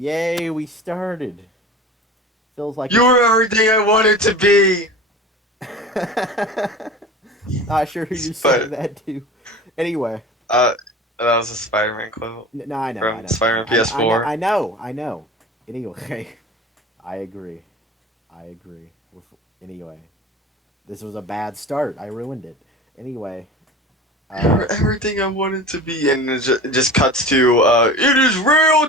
Yay, we started. Feels like You were everything I wanted to be. it's... Not sure who you're saying But that to. Anyway. uh, that was a Spider-Man quote No, I know, I from know. Spider-Man PS4. I know. Anyway, I agree. I agree. Anyway, this was a bad start. I ruined it. Anyway, You uh, were everything I wanted to be, and it just cuts to it is real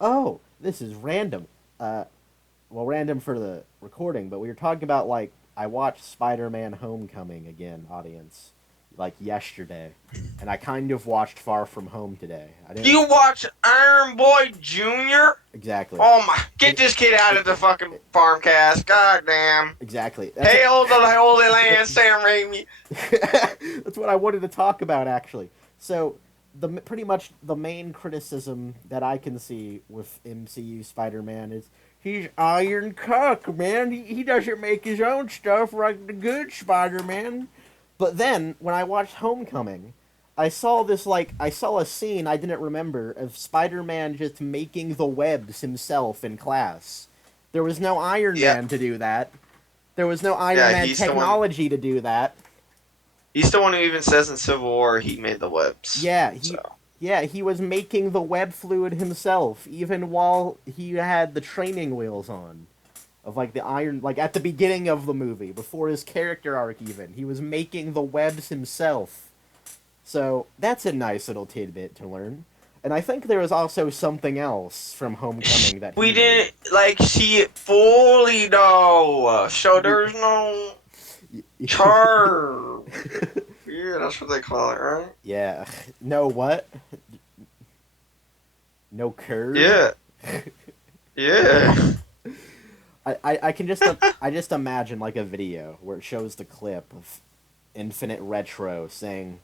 oh, this is random. Uh, well, random for the recording, but we were talking about like I watched Spider-Man: Homecoming again, audience, like yesterday, and I kind of watched Far From Home today. I to me. didn't You watch Iron Boy Jr.? exactly. Oh my! Get It, this kid out of the fucking Farmcast. God damn! exactly. Hail to the Holy Land, Sam Raimi. That's what I wanted to talk about actually. So the pretty much the main criticism that I can see with MCU Spider-Man is he's Iron Cook, man. He doesn't make his own stuff like the good Spider-Man. But then when I watched Homecoming, I saw a scene I didn't remember of Spider-Man just making the webs himself in class. There was no Iron Yeah, Man to do that. There was no Iron yeah. Man He's the one. technology to do that. He's the one who even says in Civil War he made the webs. Yeah, So he was making the web fluid himself, even while he had the training wheels on. Of like the iron, like at the beginning of the movie, before his character arc, even he was making the webs himself. So that's a nice little tidbit to learn. And I think there was also something else from Homecoming that we he made. didn't like see it fully though. So there's no charm. Yeah, that's what they call it, right? Yeah. No what? No curve? Yeah, yeah. I can just I just imagine like a video where it shows the clip of Infinite Retro saying,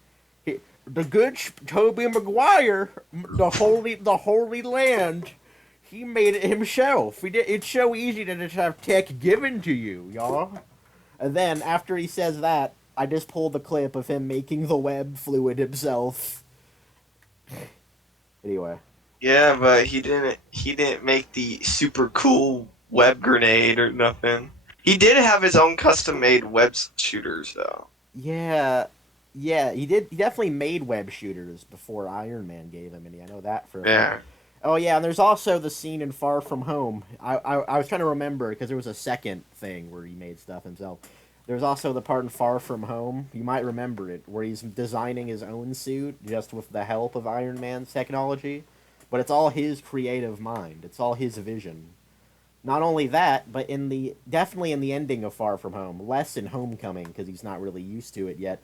"The good Toby Maguire, the Holy Land, he made it himself. It's so easy to just have tech given to you, y'all." And then after he says that, I just pulled the clip of him making the web fluid himself. Anyway, Yeah, but he didn't make the super cool web grenade or nothing. He did have his own custom made web shooters though. yeah, yeah, he did. He definitely made web shooters before Iron Man gave him any. I know that for a fact. Yeah. Oh yeah, and there's also the scene in Far From Home. I was trying to remember because there was a second thing where he made stuff himself. There's also the part in Far From Home. You might remember it, where he's designing his own suit just with the help of Iron Man's technology. But it's all his creative mind. It's all his vision. Not only that, but in the definitely in the ending of Far From Home, less in Homecoming because he's not really used to it yet.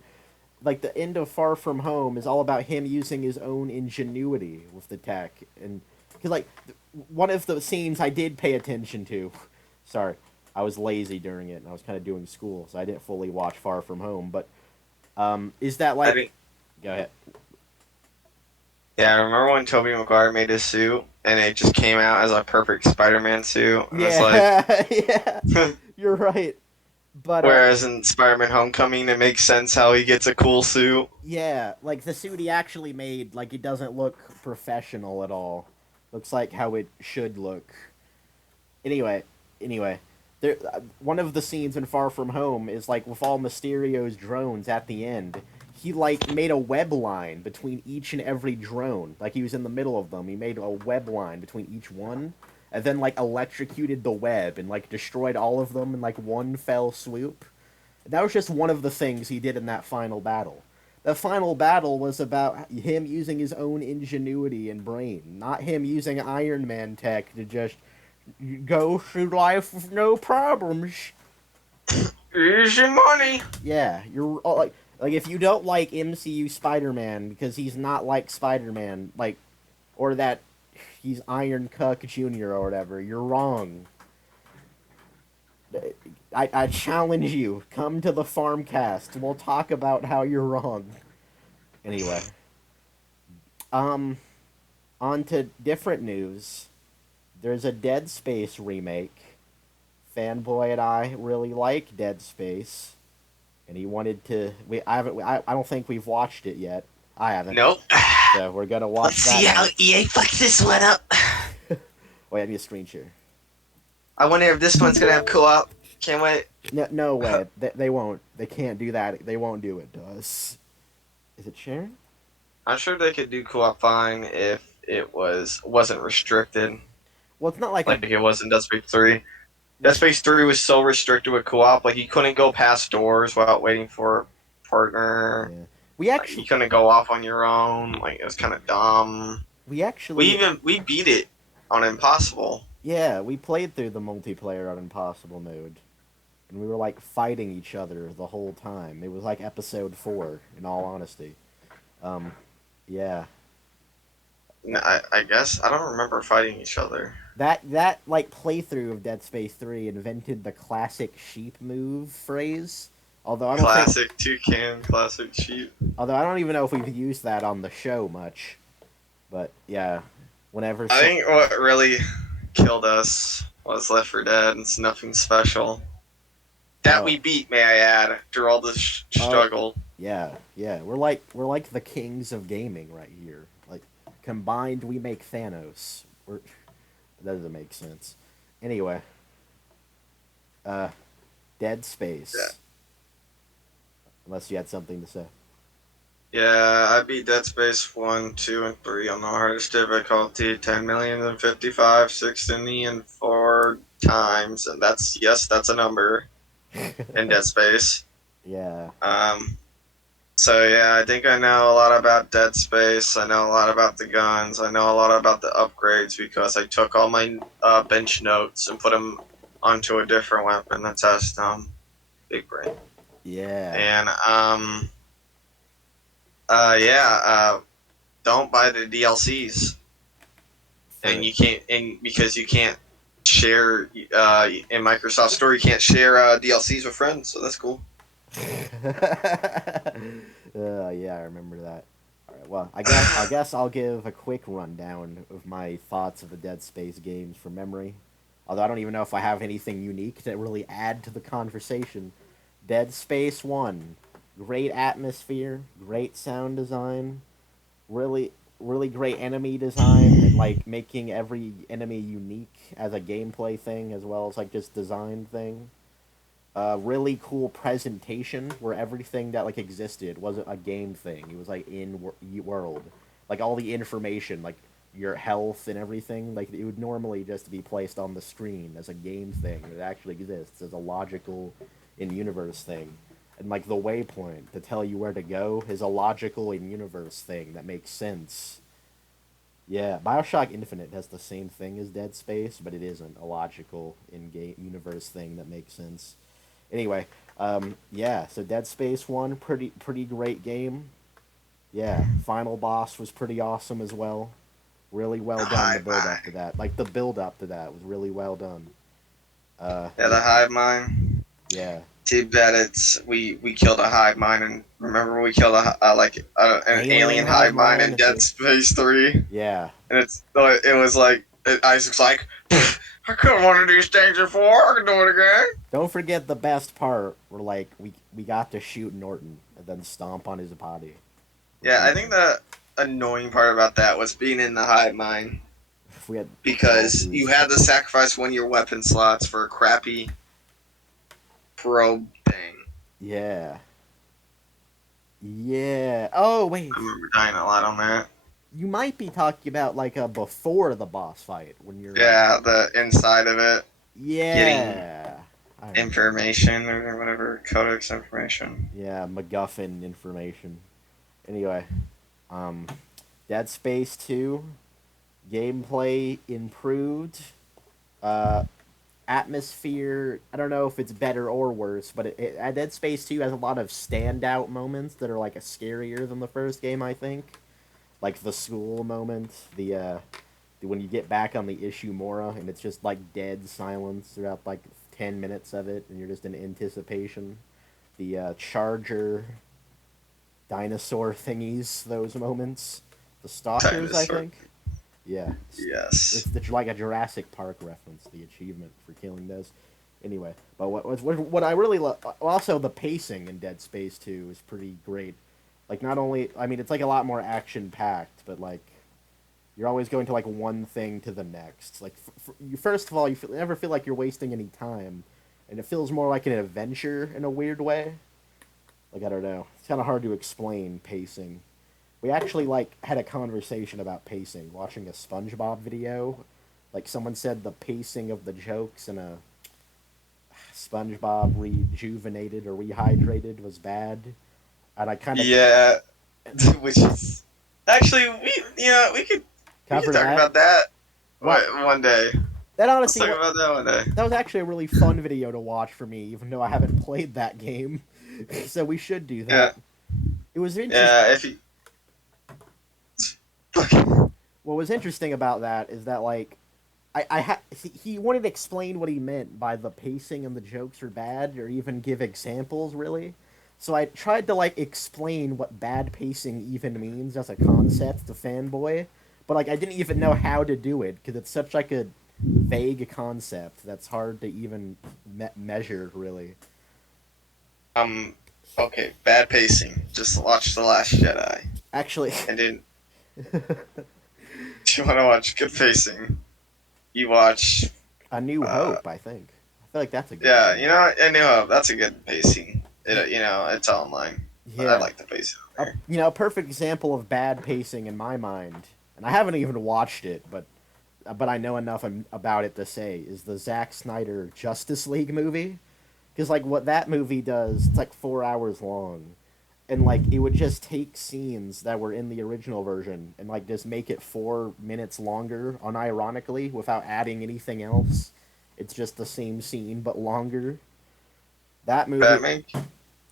Like the end of Far From Home is all about him using his own ingenuity with the tech, and because like one of the scenes I did pay attention to, sorry, I was lazy during it and I was kind of doing school, so I didn't fully watch Far From Home. But is that I like, think go ahead? yeah, I remember when Tobey Maguire made his suit and it just came out as a perfect Spider-Man suit and it's like Yeah, yeah, you're right. But whereas in Spider-Man Homecoming it makes sense how he gets a cool suit. yeah, like the suit he actually made, like it doesn't look professional at all. Looks like how it should look. Anyway, anyway, there one of the scenes in Far From Home is like with all Mysterio's drones at the end. He like made a web line between each and every drone. Like he was in the middle of them. He made a web line between each one, and then like electrocuted the web and like destroyed all of them in like one fell swoop. That was just one of the things he did in that final battle. The final battle was about him using his own ingenuity and brain, not him using Iron Man tech to just go through life with no problems. Easy money. Yeah, you're like if you don't like MCU Spider-Man because he's not like Spider-Man, like or that he's Iron Cuck Jr. or whatever, you're wrong. I challenge you. Come to the Farmcast. We'll talk about how you're wrong. Anyway, um, on to different news. There's a Dead Space remake. Fanboy and I really like Dead Space, and he wanted to. I haven't. I don't think we've watched it yet. I haven't. Nope. So we're gonna Let's watch see that how now. EA fucks this one up. Wait, I need a screen share. I wonder if this one's gonna have co-op. Can't wait. No, no way. They won't. They can't do that. They won't do it to us. Is it sharing? I'm sure they could do co-op fine if it wasn't restricted, Well, it's not like a. like it was in Dead Space 3. Well, Dead Space 3 was so restricted with co-op, like you couldn't go past doors without waiting for a partner. yeah. We Like, you actually. couldn't go off on your own. Like it was kind of dumb. We We actually. even we beat it on Impossible. Yeah, we played through the multiplayer on Impossible mode, and we were like fighting each other the whole time. It was like episode 4, in all honesty. Um, yeah. I guess I don't remember fighting each other. That like playthrough of Dead Space 3 invented the classic sheep move phrase. Although I don't think Classic toucan, classic sheep. although I don't even know if we've used that on the show much. But yeah, whenever I so think what really killed us was Left 4 Dead. It's nothing special. That oh we beat, may I add, through all the oh struggle. yeah, yeah, we're like the kings of gaming right here. Like combined we make Thanos. That doesn't make sense. Anyway, uh Dead Yeah. Space. Unless you had something to say. Yeah, I beat Dead Space 1, 2, and 3 on the hardest difficulty, 10,055, 60, and 4 times. And that's a number in Dead Space. Yeah. Um, so yeah, I think I know a lot about Dead Space. I know a lot about the guns. I know a lot about the upgrades because I took all my bench notes and put them onto a different weapon to test them. Big brain. Yeah. And yeah, don't buy the DLCs, For and you can't, and because you can't share in Microsoft Store, you can't share DLCs with friends. So that's cool. yeah, I remember that. All right, well, I guess I'll give a quick rundown of my thoughts of the Dead Space games from memory. Although I don't even know if I have anything unique to really add to the conversation. Dead Space 1, great atmosphere, great sound design, really really great enemy design and like making every enemy unique as a gameplay thing as well as like just design thing. Really cool presentation where everything that like existed wasn't a game thing. It was like in world, like all the information, like your health and everything. Like it would normally just be placed on the screen as a game thing. It actually exists as a logical in-universe thing. And like the waypoint to tell you where to go is a logical in-universe thing that makes sense. Yeah, Bioshock Infinite has the same thing as Dead Space, but it isn't a logical in-game universe thing that makes sense. Anyway, yeah, so Dead Space 1, pretty great game. Yeah, final boss was pretty awesome as well. Really well done, the Hive build up mind. to that. Like, the build up to that was really well done. Yeah, the hive mind. Yeah. Too bad it's we killed a hive mind, and remember we killed an Alien alien hive hive mind in mind? Dead Space 3, Yeah. and it was like Isaac's like, I killed one of these things before. I can do it again. Don't forget the best part where, like, we got to shoot Norton and then stomp on his body. Yeah, I think the annoying part about that was being in the hive mind If we had because walkthroughs. you had to sacrifice one of your weapon slots for a crappy probe thing. Yeah. Yeah. Oh, wait. I remember dying a lot on that. You might be talking about like a before the boss fight when you're like, Yeah, the inside of it, getting yeah, I remember. information or whatever, codex information. Yeah, MacGuffin information. Anyway, um, Dead Space 2, gameplay improved. Uh, Atmosphere, I don't know if it's better or worse, but Dead Space 2 has a lot of standout moments that are like scarier than the first game, I think. Like the school moment, when you get back on the Ishimura and it's just like dead silence throughout like 10 minutes of it, and you're just in anticipation. The Charger dinosaur thingies, those moments. The Stalkers, I Dinosaur. think. Yeah, Yes. it's like a Jurassic Park reference. The achievement for killing those. Anyway, but what I really love, also the pacing in Dead Space 2 is pretty great. Like not only, I mean, it's like a lot more action packed, but like you're always going to like one thing to the next. Like you, first of all, never feel like you're wasting any time, and it feels more like an adventure in a weird way. Like I don't know, it's kind of hard to explain pacing. We actually like had a conversation about pacing watching a SpongeBob video. Like someone said the pacing of the jokes in a SpongeBob rejuvenated or rehydrated was bad, and I kind of Yeah, which is actually we could covered talk that. about that What one day. that Let's honestly, talk what about that one day. that was actually a really fun video to watch for me, even though I haven't played that game. So we should do Yeah, that. It was interesting. yeah. If you okay. What was interesting about that is that like he wanted to explain what he meant by the pacing and the jokes are bad, or even give examples really. So I tried to like explain what bad pacing even means as a concept to fanboy, but like I didn't even know how to do it because it's such like a vague concept that's hard to even measure really. um, okay, bad pacing. Just watch The Last Jedi, Actually, and then if you want to watch good pacing, you watch. A New Uh, Hope, I think. I feel like that's a good yeah, one. I knew that's a good pacing. It's online. I Yeah, like the pacing there. a perfect example of bad pacing in my mind, and I haven't even watched it, but I know enough about it to say is the Zack Snyder Justice League movie. Because like what that movie does, it's like 4 hours long, and like it would just take scenes that were in the original version and like just make it 4 minutes longer, unironically, without adding anything else. It's just the same scene but longer. That movie. Batman.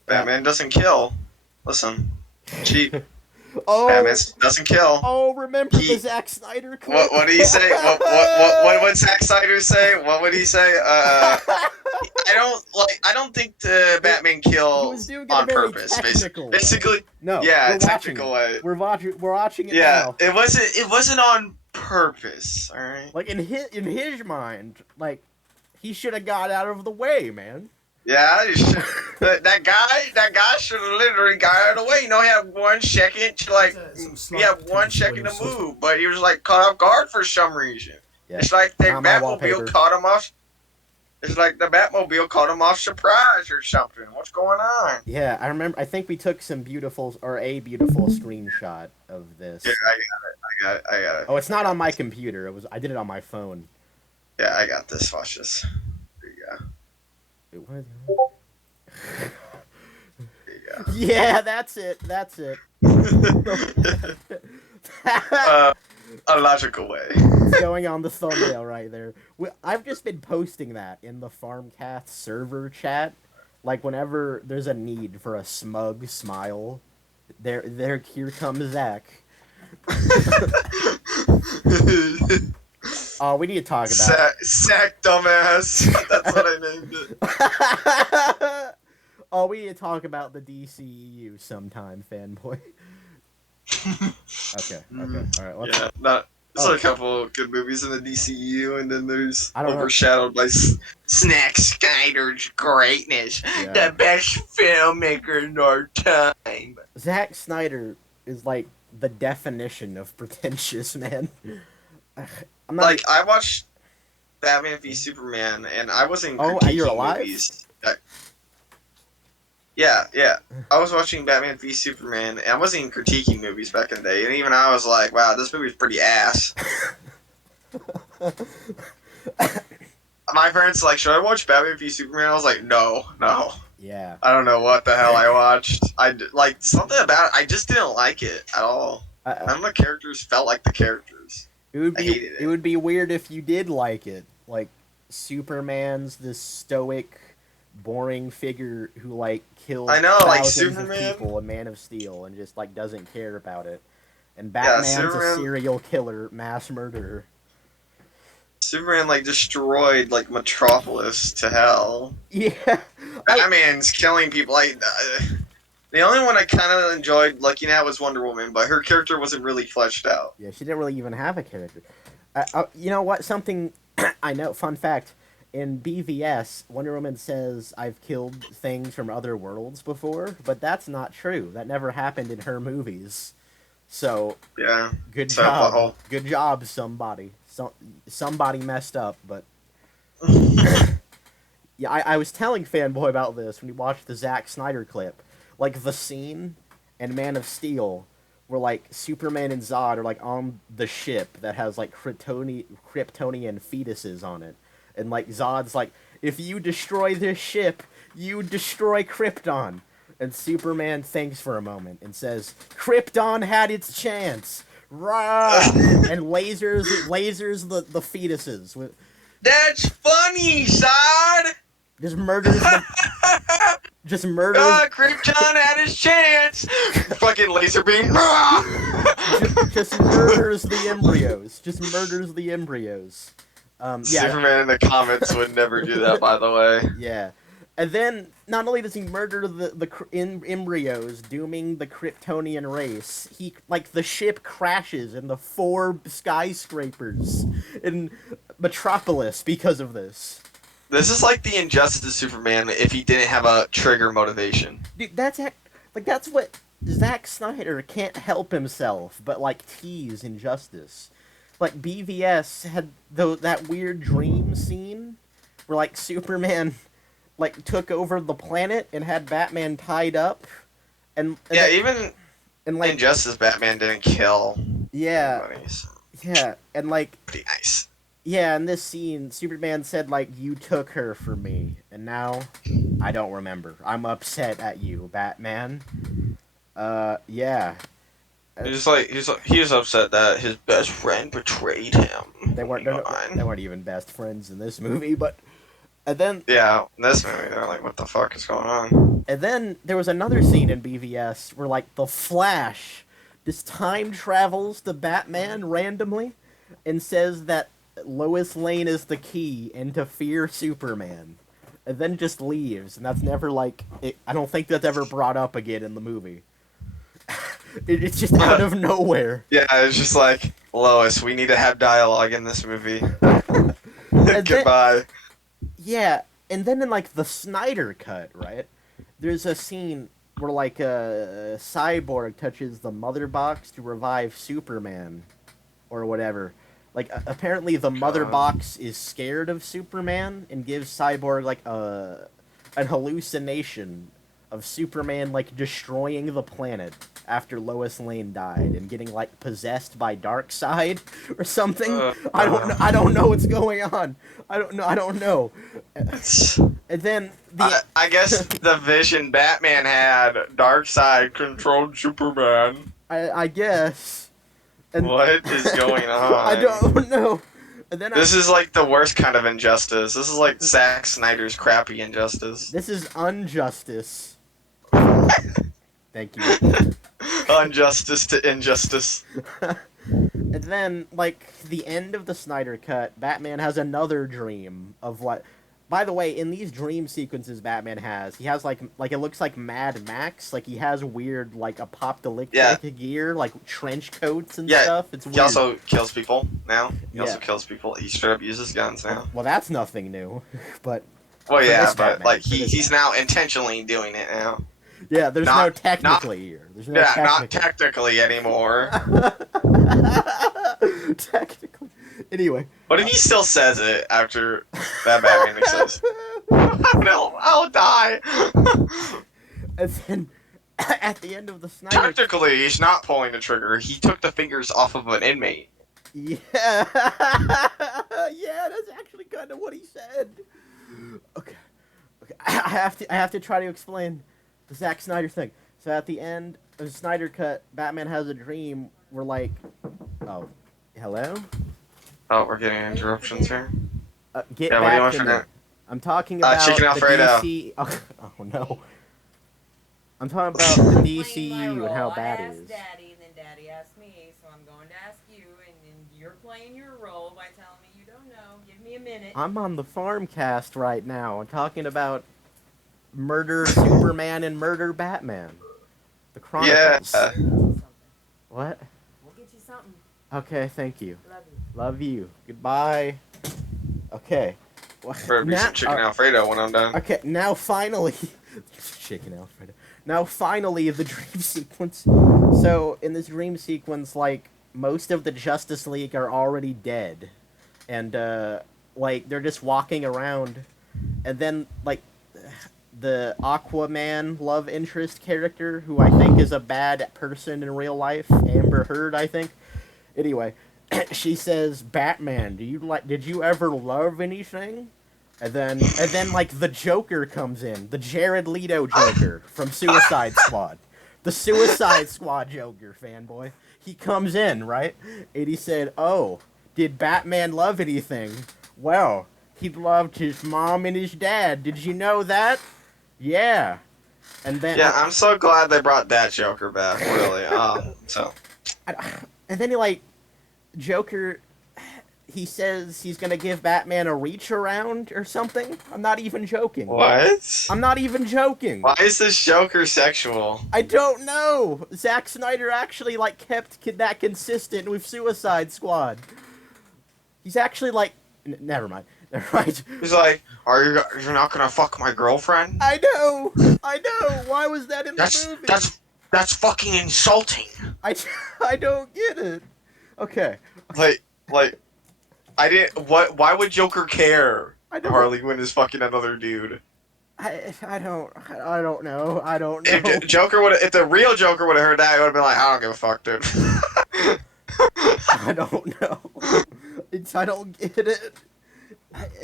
That. Batman doesn't kill. Listen, cheap. Batman Oh, doesn't kill. oh! Remember the He Zack Snyder what? quote? What do you say? What would Zack Snyder say? What would he say? I don't think the It, Batman he was kills doing it a on very purpose. technical way. Basically, No, yeah, we're watching technical it. way. We're watching it Yeah, now. it wasn't on purpose. All right. Like in his mind, like he should have got out of the way, man. Yeah, that guy should have literally got out of the way. He had 1 second to like, he had 1 second to move, but he was like caught off guard for some reason. Yeah, It's like the not my Batmobile wallpaper. caught him off. It's like the Batmobile caught him off surprise or something. What's going on? Yeah, I remember. I think we took some beautiful or a beautiful screenshot of Yeah, this. I got it. Oh, it's not on my computer. I did it on my phone. Yeah, I got this. Watch this. There you go. Wait, what? There you Yeah, that's it. That's it. go. A logical way. It's going on the thumbnail right there. I've just been posting that in the Farmcast server chat. Like whenever there's a need for a smug smile, here comes Zach. Oh, we need to talk about. Sack dumbass. That's what I named it. Oh, we need to talk about the DCEU sometime, fanboy. Okay, all right. Yeah, there's Oh, a couple good movies in the DCU, and then there's I don't know. overshadowed by Snack Snyder's greatness, Yeah. the best filmmaker in our time. Zack Snyder is like the definition of pretentious, man. I'm not. Like, I watched Batman v Superman, and I wasn't Oh, critiquing you're alive? movies. Yeah. I was watching Batman v Superman, and I wasn't even critiquing movies back in the day. And even I was like, wow, this movie's pretty ass. My parents were like, should I watch Batman v Superman? I was like, no. Yeah. I don't know what the hell I watched. Like, something about it, I just didn't like it at all. None of the characters felt like the characters. I hated it. It would be weird if you did like it. Like Superman's this stoic, boring figure who like kills I know, like thousands Superman. of people in Man of Steel and just like doesn't care about it. And Yeah, Batman's a Superman. serial killer, mass murderer. Superman like destroyed like Metropolis to hell. Yeah. Batman's killing people. The only one I kind of enjoyed looking at was Wonder Woman, but her character wasn't really fleshed out. Yeah, she didn't really even have a character. You know what? Something I know. Fun fact: in BVS, Wonder Woman says, "I've killed things from other worlds before," but that's not true. That never happened in her movies. So, Yeah. good So plot job. hole. Good job, somebody. Somebody messed up, but yeah, I was telling Fanboy about this when he watched the Zack Snyder clip. Like, the scene in Man of Steel where, like, Superman and Zod are, like, on the ship that has, like, Kryptonian fetuses on it. And, like, Zod's like, if you destroy this ship, you destroy Krypton. And Superman thinks for a moment and says, Krypton had its chance. Rah! And lasers the fetuses with That's funny, Sod! just murders the just murders Krypton had his chance! Fucking laser beam. just murders the embryos. Just murders the embryos. Yeah, Superman in the comics would never do that, by the way. yeah. And then not only does he murder the embryos, dooming the Kryptonian race, he like the ship crashes in the 4 skyscrapers in Metropolis because of this. This is like the Injustice of Superman if he didn't have a trigger motivation. Dude, that's what Zack Snyder can't help himself but like tease Injustice. Like BVS had that weird dream scene where like Superman like took over the planet and had Batman tied up, and Yeah, that, even and like Injustice Batman didn't kill yeah anybody, so yeah and like pretty nice. yeah in this scene Superman said like you took her from me and now I don't remember. I'm upset at you, Batman. Yeah. He was upset that his best friend betrayed him. They weren't even best friends in this movie, but and then Yeah, in this movie they're like, what the fuck is going on? and then there was another scene in BVS where like the Flash just time travels to Batman randomly and says that Lois Lane is the key and to fear Superman. And then just leaves, and that's never like I don't think that's ever brought up again in the movie. It's just out of nowhere. Yeah, it's just like, Lois, we need to have dialogue in this movie. And Goodbye. Yeah, and then in like the Snyder cut, right? There's a scene where like a cyborg touches the mother box to revive Superman, or whatever. Like apparently the mother box is scared of Superman and gives Cyborg like an hallucination of Superman like destroying the planet after Lois Lane died and getting like possessed by Darkseid or something. I don't know what's going on. I don't know. And then I guess the vision Batman had, Darkseid controlled Superman. I guess. And What is going on? I don't know. And then This is like the worst kind of injustice. This is like Zack Snyder's crappy injustice. This is injustice. Thank you. Injustice to injustice. And then, like, the end of the Snyder Cut, Batman has another dream of what... By the way, in these dream sequences Batman has, he has, like it looks like Mad Max. Like, he has weird, like, apocalyptic gear, like, trench coats and stuff. It's weird. He also kills people now. He also kills people. He straight up uses guns now. Well, that's nothing new, but... Well, yeah, but, Batman, like, he's now intentionally doing it now. Yeah, there's no technically here. There's no not technically anymore. Technically. Anyway. What if he still says it after that Batman says, no, I'll die. And then, at the end of the Snyder... Technically, he's not pulling the trigger. He took the fingers off of an inmate. Yeah. Yeah, that's actually kind of what he said. Okay. I have to try to explain the Zack Snyder thing. So at the end of the Snyder Cut, Batman has a dream where, like... Oh. Hello? Oh, we're getting interruptions here? Get yeah, back to me. I'm talking about Chicken Alfredo. the DC... Oh, no. I'm talking about the DCU and how bad it is. I asked Daddy, and then Daddy asked me, so I'm going to ask you, and then you're playing your role by telling me you don't know. Give me a minute. I'm on the Farmcast right now. I'm talking about Murder Superman and Murder Batman. The Chronicles. Yeah. What? We'll get you something. Okay, thank you. Love you. Love you. Goodbye. Okay. Better be some chicken Alfredo when I'm done. Okay, now finally, chicken Alfredo. Now finally, the dream sequence. So in this dream sequence, like most of the Justice League are already dead, and like they're just walking around, and then like the Aquaman love interest character, who I think is a bad person in real life, Amber Heard, I think. Anyway, she says, "Batman, did you ever love anything?" And then like the Joker comes in, the Jared Leto Joker from Suicide Squad, the Suicide Squad Joker fanboy. He comes in, right, and he said, "Oh, did Batman love anything? Well, he loved his mom and his dad. Did you know that? Yeah." And then Yeah, I'm so glad they brought that Joker back. Really. So. and then he like Joker. He says he's gonna give Batman a reach around or something. I'm not even joking. What? I'm not even joking. Why is this Joker sexual? I don't know. Zack Snyder actually like kept that consistent with Suicide Squad. He's actually like, never mind. Never mind. He's like, you're not gonna fuck my girlfriend? I know. Why was that in the movie? That's fucking insulting. I don't get it. Okay. Like, I didn't. What? Why would Joker care? I don't. Harley Quinn is fucking another dude. I don't know. If the real Joker would have heard that, he would have been like, I don't give a fuck, dude. I don't know. I don't get it.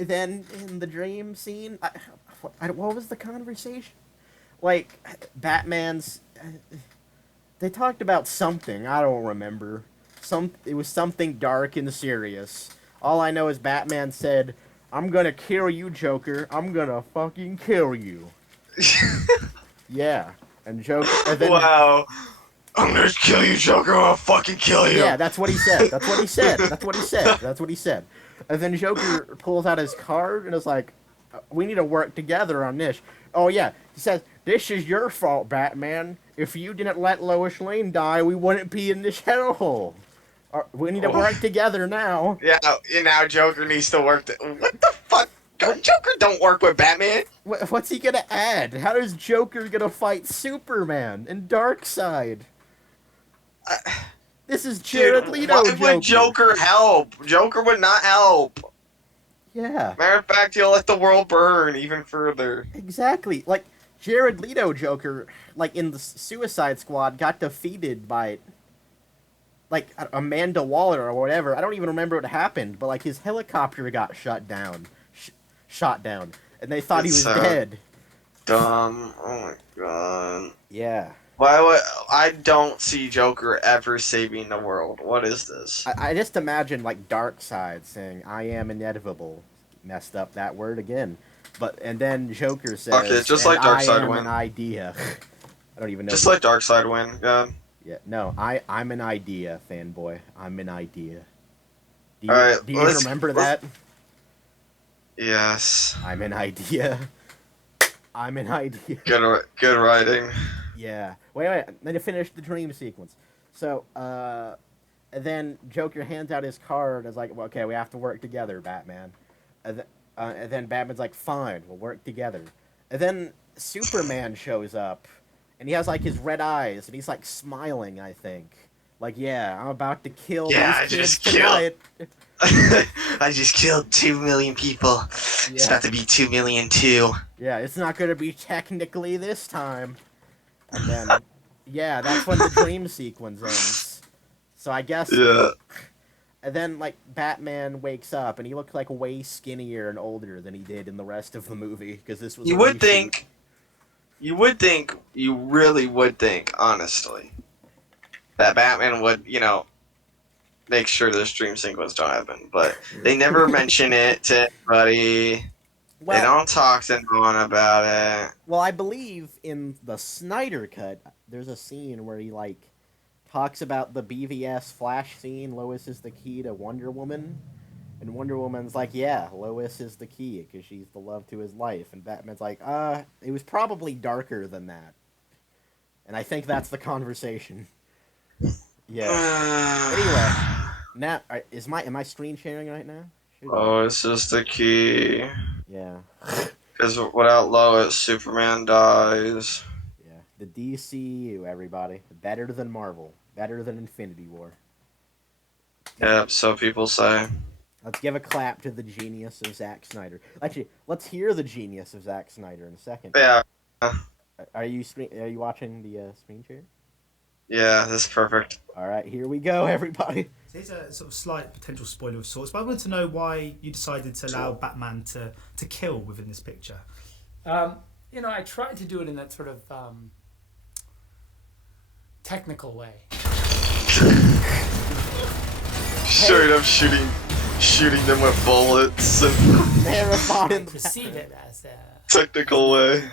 Then in the dream scene, what was the conversation? Like Batman's. They talked about something. I don't remember. It was something dark and serious. All I know is Batman said, "I'm gonna kill you, Joker. I'm gonna fucking kill you." Yeah, and Joker. And then, wow. I'm gonna kill you, Joker. I'm gonna fucking kill you. Yeah, that's what he said. That's what he said. And then Joker pulls out his card and is like, "We need to work together on this." Oh yeah, he says, "This is your fault, Batman. If you didn't let Lois Lane die, we wouldn't be in this hellhole. We need to work together now." Yeah, and now Joker needs to work. What the fuck? Joker don't work with Batman. What's he gonna add? How is Joker gonna fight Superman and Darkseid? This is Jared Leto. Why would Joker help? Joker would not help. Yeah. Matter of fact, he'll let the world burn even further. Exactly. Like Jared Leto Joker, like in the Suicide Squad, got defeated by like Amanda Waller or whatever. I don't even remember what happened, but like his helicopter got shot down, and they thought he was dead. Dumb. Oh my god. Yeah. Why would I don't see Joker ever saving the world? What is this? I just imagine like Darkseid saying, "I am inevitable." Messed up that word again, and then Joker says, "Okay, just like Darkseid win." An idea. I don't even know. Just like Darkseid win. Yeah. Yeah. No, I'm an idea, fanboy. I'm an idea. Do you remember that? Yes. I'm an idea. I'm an idea. Good writing. Yeah. Wait. Then to finish the dream sequence. So, and then Joker hands out his card and is like, well, "Okay, we have to work together, Batman." And then Batman's like, "Fine, we'll work together." And then Superman shows up, and he has like his red eyes, and he's like smiling, I think. Like, "Yeah, I'm about to kill these kids tonight." I just killed 2 million people. Yeah. It's about to be 2 million too. Yeah, it's not gonna be technically this time. And then, yeah, that's when the dream sequence ends. So I guess. Yeah. And then, like, Batman wakes up, and he looks like way skinnier and older than he did in the rest of the movie, because this was. You really would think, honestly, that Batman would, make sure this dream sequence don't happen, but they never mention it to anybody. Well, they don't talk to anyone about it. Well, I believe in the Snider cut, there's a scene where he, like, talks about the BVS Flash scene, Lois is the key to Wonder Woman, and Wonder Woman's like, "Yeah, Lois is the key, because she's the love to his life," and Batman's like, it was probably darker than that. And I think that's the conversation. Yeah. Anyway, now, am I screen sharing right now? Lois is the key. Yeah. Because without Lois, Superman dies. Yeah. The DCU, everybody. Better than Marvel. Better than Infinity War. Yep, so people say. Let's give a clap to the genius of Zack Snyder. Actually, let's hear the genius of Zack Snyder in a second. Yeah. Are you watching the screen share? Yeah, this is perfect. All right, here we go, everybody. So here's a sort of slight potential spoiler of sorts, but I wanted to know why you decided to allow Batman to kill within this picture. I tried to do it in that sort of technical way. Straight up shooting them with bullets and Marathon. I perceive it as a technical way.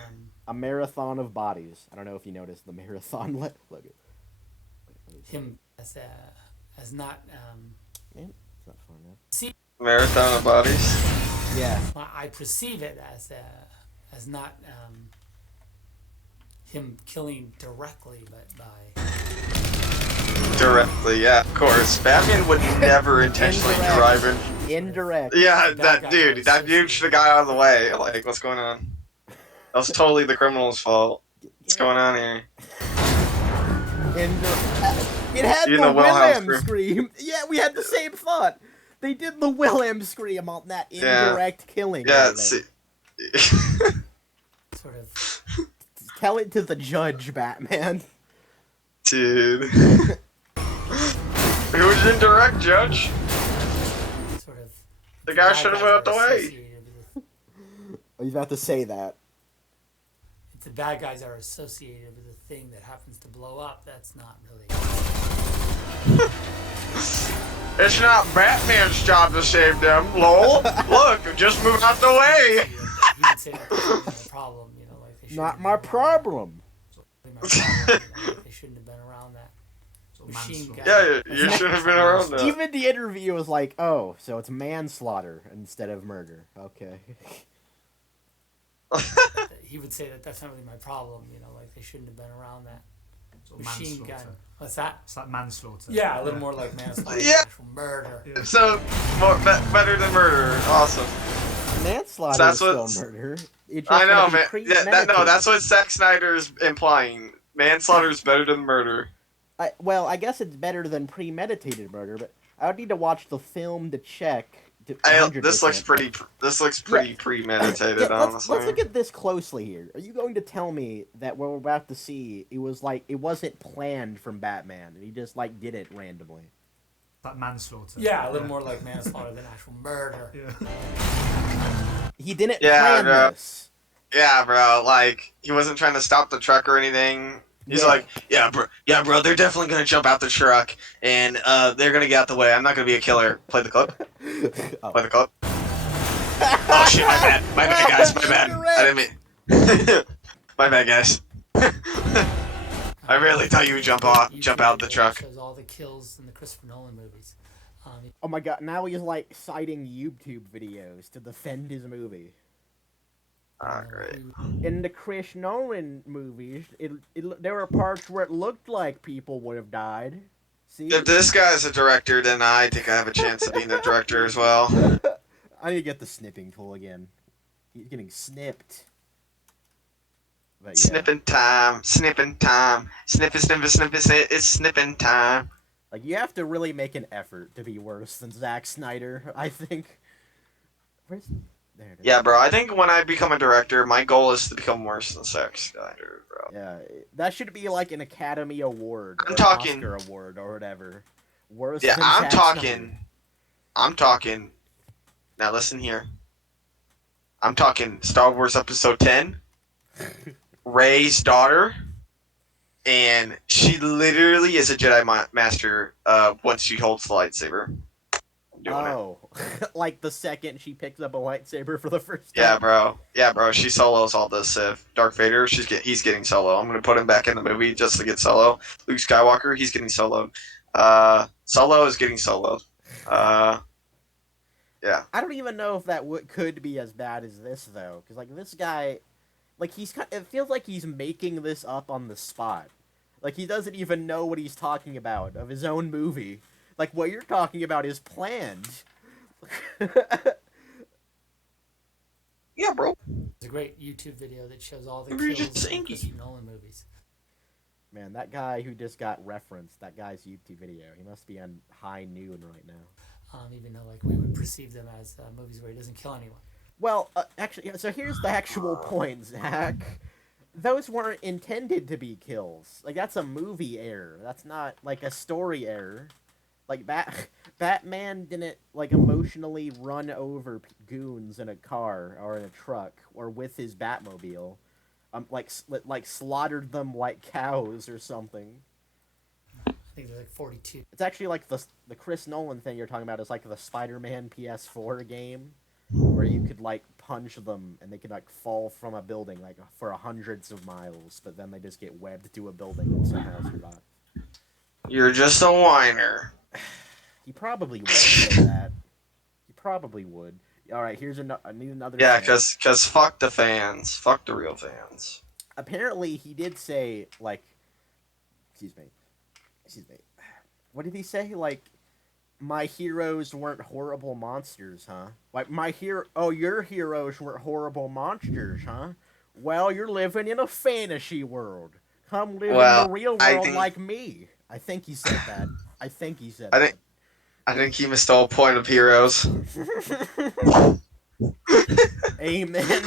A marathon of bodies. I don't know if you noticed the marathon logo. him as not Man, it's not far enough. see. Marathon of bodies. Yeah. I perceive it as not him killing directly, but by Directly, yeah, of course. Batman would never intentionally Indirect. drive in. Indirect. Yeah, That guy that dude should have got out of the way. Like, what's going on? That was totally the criminal's fault. What's going on here? It had Even the the Wilhelm Wilhelm scream. Yeah, we had the same thought. They did the Wilhelm scream on that indirect killing. Yeah, right there. sort of Tell it to the judge, Batman. Dude. Who's indirect, Judge? sort of The guy bad should have guys went out the are way. associated with Are you about to say that? if the bad guys are associated with the thing that happens to blow up, that's not really. It's not Batman's job to save them, lol. Look, just move out the way. He would say that that's the problem, like they shouldn't Not have my been around problem. that. My problem, like they shouldn't have been around that. Sort of Machine manslaughter. gun. Yeah, you should have been around that. Even the interview was like, oh, so it's manslaughter instead of murder. Okay. He would say that that's not really my problem, like they shouldn't have been around that. Sort of Machine gun. manslaughter. What's that? It's like manslaughter. Yeah, a little more like manslaughter. Yeah. Actual murder. Yeah. So, better than murder. Awesome. Manslaughter So that's is still what's- murder. It just I know, gotta man. be Yeah, premeditated. that's what Zack Snyder is implying. Manslaughter is better than murder. I guess it's better than premeditated murder, but I would need to watch the film to check. This looks 100%. pretty. This looks pretty Yeah, premeditated, let's honestly. look at this closely here. Are you going to tell me that what we're about to see, it wasn't planned from Batman, and he just did it randomly? Like manslaughter. Yeah, a little more like manslaughter than actual murder. Yeah. He didn't Yeah, plan bro. this. Yeah, bro. Like he wasn't trying to stop the truck or anything. He's Yeah. like, yeah, bro. They're definitely gonna jump out the truck, and they're gonna get out the way. I'm not gonna be a killer. Play the clip. Oh. Play the clip. Oh shit! My bad, guys. My bad. I didn't mean. My bad, guys. I really thought you would jump out the truck. Shows all the kills in the Christopher Nolan movies. Oh my god, now he's citing YouTube videos to defend his movie. Oh, great. In the Chris Nolan movies, there were parts where it looked like people would have died. See? If this guy's a director, then I think I have a chance of being a director as well. I need to get the snipping tool again. He's getting snipped. But yeah. Snipping time. Snipping. It's snipping time. You have to really make an effort to be worse than Zack Snyder, I think. There it is. Yeah, bro. I think when I become a director, my goal is to become worse than Zack Snyder, bro. Yeah, that should be an Academy Award. I'm or talking- Oscar Award or whatever. Worse Yeah, than I'm Zack talking. I'm talking. Now listen here. I'm talking Star Wars Episode 10. Rey's daughter, and she literally is a Jedi Master. Once she holds the lightsaber. I'm doing it. Oh, the second she picks up a lightsaber for the first time. Yeah, bro. Yeah, bro. She solos all the Sith. Darth Vader, he's getting solo. I'm gonna put him back in the movie just to get solo. Luke Skywalker, he's getting soloed. Solo is getting soloed. Yeah. I don't even know if that could be as bad as this though, because this guy, it feels like he's making this up on the spot. He doesn't even know what he's talking about of his own movie. What you're talking about is planned. Yeah, bro. There's a great YouTube video that shows all the Maybe you're kills just in angry. Christopher Nolan movies. Man, that guy who just got referenced, that guy's YouTube video, he must be on high noon right now. Even though like we would perceive them as movies where he doesn't kill anyone. Well, actually, so here's the actual point, Zach. Those weren't intended to be kills. Like, that's a movie error. That's not, like, a story error. Like, Batman didn't, like, emotionally run over goons in a car or in a truck or with his Batmobile. Like slaughtered them like cows or something. I think there's like 42. It's actually like the Chris Nolan thing you're talking about is like the Spider-Man PS4 game where you could like punch them and they could like fall from a building like for hundreds of miles, but then they just get webbed to a building and somehow survive. You're just a whiner. He probably would say that. He probably would. All right, here's I need another. Yeah, thing. cause fuck the fans. Fuck the real fans. Apparently, he did say like, excuse me. What did he say? Like, my heroes weren't horrible monsters, huh? Like your heroes weren't horrible monsters, huh? Well, you're living in a fantasy world. Come live in the real world like me. I think he said that. I think I think he missed the whole point of heroes. Amen.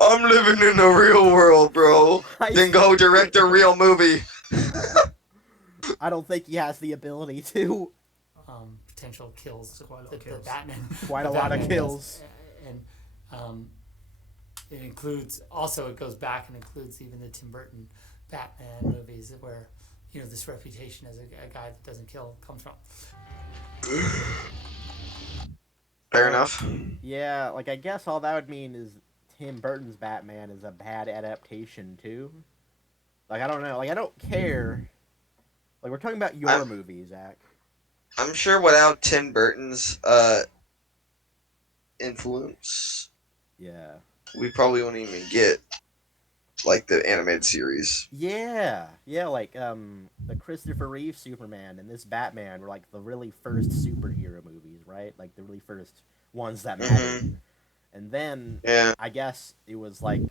I'm living in the real world, bro. Then go direct a real movie. I don't think he has the ability to. Potential kills. Quite a lot The of kills. Batman. Quite a lot of kills. And it includes, also it goes back and includes even the Tim Burton Batman movies where, you know, this reputation as a guy that doesn't kill comes from. Fair enough. Yeah, like I guess all that would mean is Tim Burton's Batman is a bad adaptation too. Like I don't know, like I don't care. Like we're talking about your movie, Zach. I'm sure without Tim Burton's influence, Yeah. we probably wouldn't even get like the animated series. Yeah, like the Christopher Reeve Superman and this Batman were like the really first superhero movies, right? Like the really first ones that mattered. Mm-hmm. And then Yeah. I guess it was like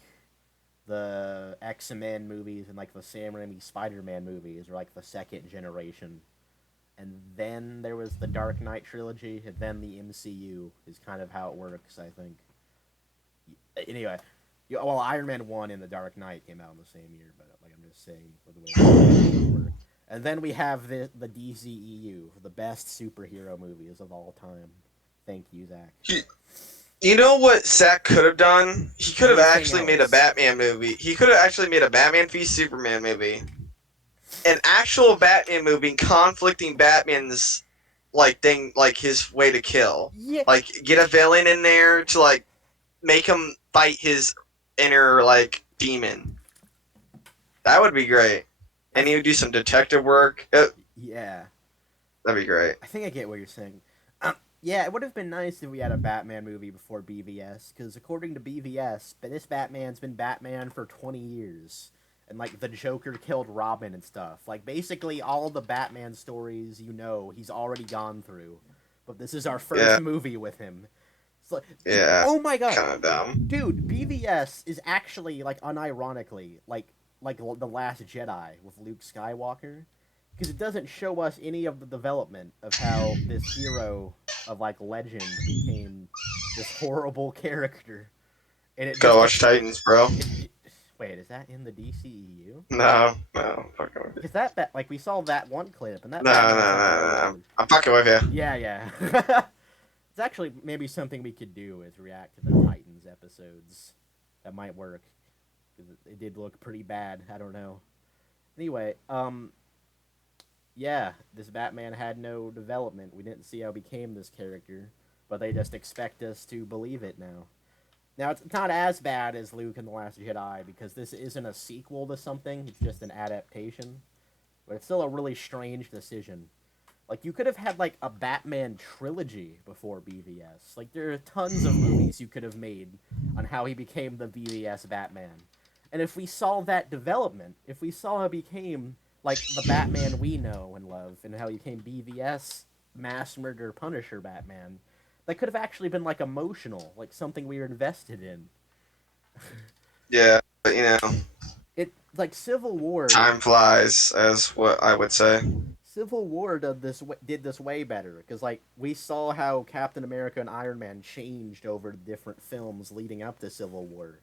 the X-Men movies and like the Sam Raimi Spider-Man movies were like the second generation. And then there was the Dark Knight trilogy, and then the MCU is kind of how it works, I think. Anyway, well, Iron Man 1 and the Dark Knight came out in the same year, but like I'm just saying for the way it works. And then we have the DCEU, the best superhero movies of all time. Thank you, Zach. You know what Zach could have done? He could have Anything actually else? made a Batman movie. He could have actually made a Batman v Superman movie. An actual Batman movie, conflicting Batman's like thing, like his way to kill. Yeah. Like get a villain in there to like make him fight his inner like demon. That would be great. And he would do some detective work. Yeah. That'd be great. I think I get what you're saying. Yeah, it would have been nice if we had a Batman movie before BVS, because according to BVS, this Batman's been Batman for 20 years. And, like, the Joker killed Robin and stuff. Like, basically all the Batman stories you know he's already gone through. But this is our first movie with him. So, Yeah. oh my god. Kind of dumb. Dude, BVS is actually, like, unironically, like The Last Jedi with Luke Skywalker. Because it doesn't show us any of the development of how this hero of, like, legend became this horrible character. And it Go watch Titans, bro. Wait, is that in the DCEU? No. Fucking with you. Because that, like, we saw that one clip, and that... No. I'm fucking with you. Yeah. It's actually maybe something we could do is react to the Titans episodes. That might work. Because it did look pretty bad. I don't know. Anyway, yeah, this Batman had no development. We didn't see how he became this character. But they just expect us to believe it now. Now, it's not as bad as Luke and The Last Jedi, because this isn't a sequel to something, it's just an adaptation. But it's still a really strange decision. Like, you could have had, like, a Batman trilogy before BVS. Like, there are tons of movies you could have made on how he became the BVS Batman. And if we saw that development, if we saw how he became, like, the Batman we know and love, and how he became BVS, Mass Murder Punisher Batman... That could have actually been, like, emotional, like something we were invested in. Yeah, but It like Civil War. time flies, as what I would say. Civil War did this way better because like we saw how Captain America and Iron Man changed over the different films leading up to Civil War.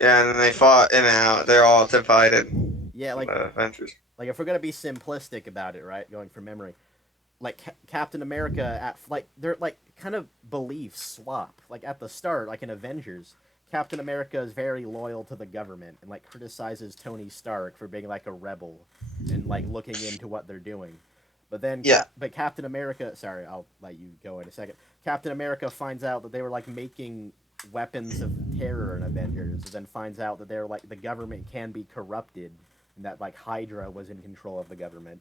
Yeah, and then they fought in and out. They're all divided. Yeah, The Avengers. like if we're gonna be simplistic about it, right? Going from memory, like Captain America at like they're like kind of beliefs swap. Like at the start, like in Avengers, Captain America is very loyal to the government and like criticizes Tony Stark for being like a rebel and like looking into what they're doing. But then, Yeah. but Captain America, sorry, I'll let you go in a second. Captain America finds out that they were like making weapons of terror in Avengers, and then finds out that they're like the government can be corrupted, and that like Hydra was in control of the government.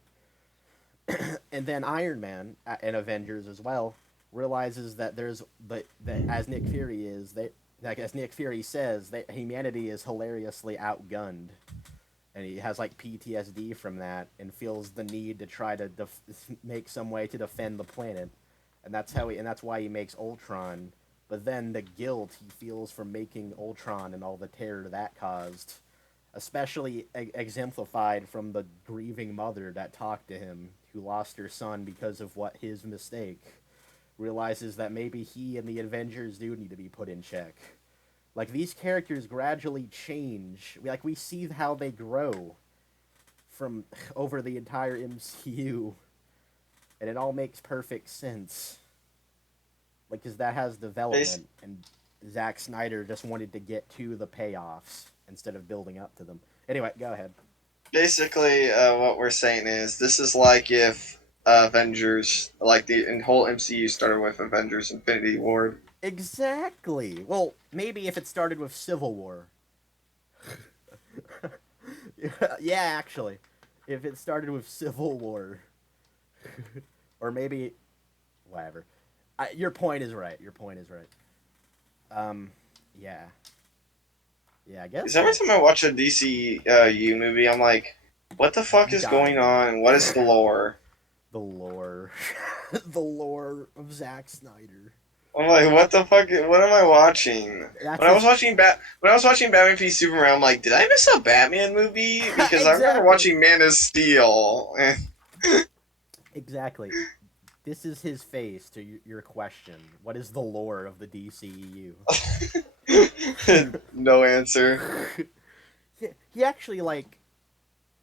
And then Iron Man in Avengers as well realizes that there's that as Nick Fury is they like as Nick Fury says that humanity is hilariously outgunned, and he has like PTSD from that and feels the need to try to make some way to defend the planet, and that's why he makes Ultron. But then the guilt he feels from making Ultron and all the terror that caused, especially exemplified from the grieving mother that talked to him, who lost her son because of what his mistake, realizes that maybe he and the Avengers do need to be put in check. Like these characters gradually change. Like we see how they grow from over the entire MCU, and it all makes perfect sense. Like, because that has development, and Zack Snyder just wanted to get to the payoffs instead of building up to them. Anyway, go ahead. Basically, what we're saying is this is like if Avengers, like the whole MCU started with Avengers Infinity War. Exactly. Well, maybe if it started with Civil War. Yeah, actually. If it started with Civil War. Or maybe. Whatever. Your point is right. Your point is right. Yeah. Yeah, I guess. Because every time I watch a DCU movie, I'm like, what the fuck is going on? What is the lore? The lore. The lore of Zack Snyder. I'm like, what the fuck? What am I watching? That's When I was his- watching Batman v Superman, I'm like, did I miss a Batman movie? Because I remember Exactly. watching Man of Steel. Exactly. This is his face to your question. What is the lore of the DCEU? No answer. He actually like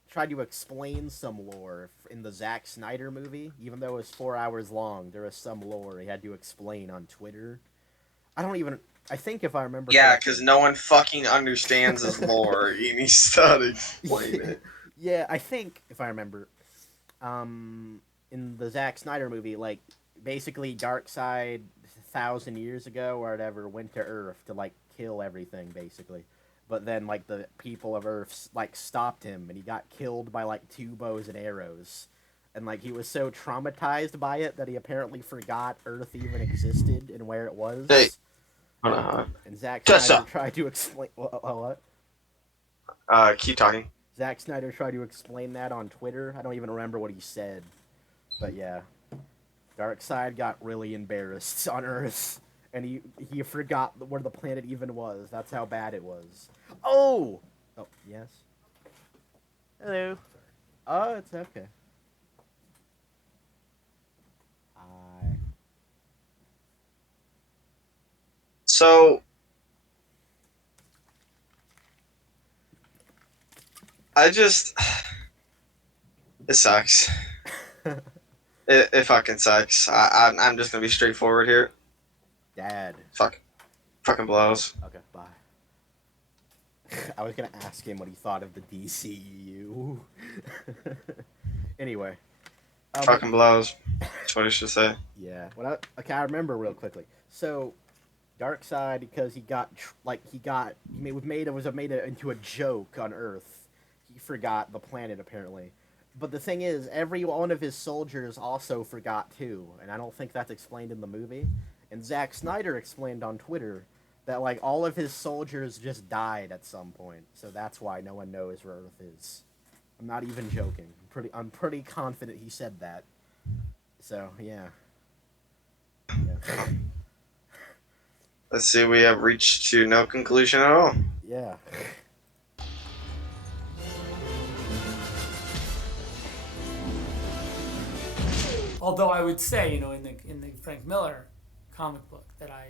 tried to explain some lore in the Zack Snyder movie, even though it was 4 hours long. There was some lore he had to explain on Twitter. I think if I remember. Yeah, correctly- because no one fucking understands his lore. He needs to explain it. Yeah, I think if I remember, in the Zack Snyder movie, like basically Darkseid 1,000 years ago or whatever went to Earth to like kill everything basically, but then like the people of Earth like stopped him and he got killed by like 2 bows and arrows, and like he was so traumatized by it that he apparently forgot Earth even existed and where it was. Hey. Hold on. And Zack Just Snyder tried to explain what? Keep talking. Zack Snyder tried to explain that on Twitter. I don't even remember what he said. But yeah. Darkseid got really embarrassed on Earth. And he forgot where the planet even was. That's how bad it was. Oh! Oh, yes? Hello. Oh, it's okay. So, I just... It sucks. It fucking sucks. I'm just gonna be straightforward here. Dad. Fucking blows. Okay, bye. I was gonna ask him what he thought of the DCU. Anyway. Fucking blows. That's what I should say. Yeah. I remember real quickly. So, Darkseid, because he was made into a joke on Earth. He forgot the planet apparently. But the thing is, every one of his soldiers also forgot too, and I don't think that's explained in the movie. And Zack Snyder explained on Twitter that like all of his soldiers just died at some point, so that's why no one knows where Earth is. I'm not even joking. I'm pretty confident he said that. So yeah. let's see. We have reached to no conclusion at all. Yeah. Although I would say, in the Frank Miller comic book that I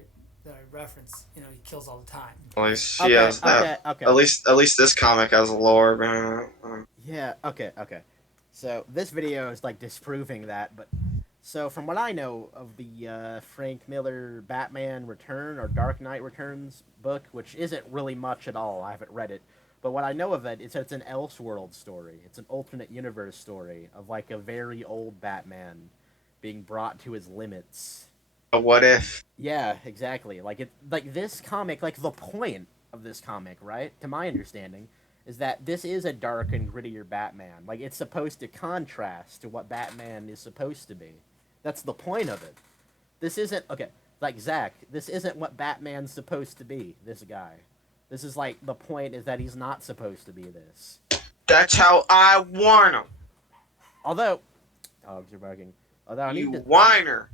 reference, he kills all the time. At least Okay, he has that. okay. At least this comic has lore, man. Yeah, okay. So this video is like disproving that, but so from what I know of the Frank Miller Batman Return or Dark Knight Returns book, which isn't really much at all, I haven't read it, but what I know of it is that it's an Elseworld story. It's an alternate universe story of like a very old Batman being brought to his limits. What if? Yeah, exactly. Like this comic, like the point of this comic, right? To my understanding, is that this is a dark and grittier Batman. Like it's supposed to contrast to what Batman is supposed to be. That's the point of it. This isn't okay. Like Zach, this isn't what Batman's supposed to be. This guy. This is like the point is that he's not supposed to be this. That's how I warn him. Although, dogs are barking. Although You whiner.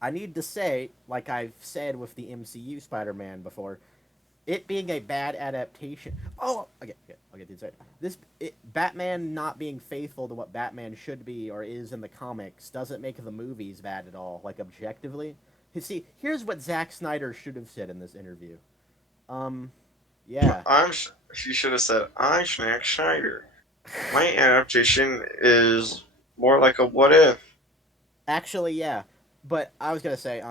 I need to say, like I've said with the MCU Spider-Man before, it being a bad adaptation. Oh, okay, I'll get these right. Batman not being faithful to what Batman should be or is in the comics doesn't make the movies bad at all. Like objectively, you see, here's what Zack Snyder should have said in this interview. Yeah. She should have said, "I'm Zack Snyder. My adaptation is more like a what if." Actually, yeah. But I was gonna say,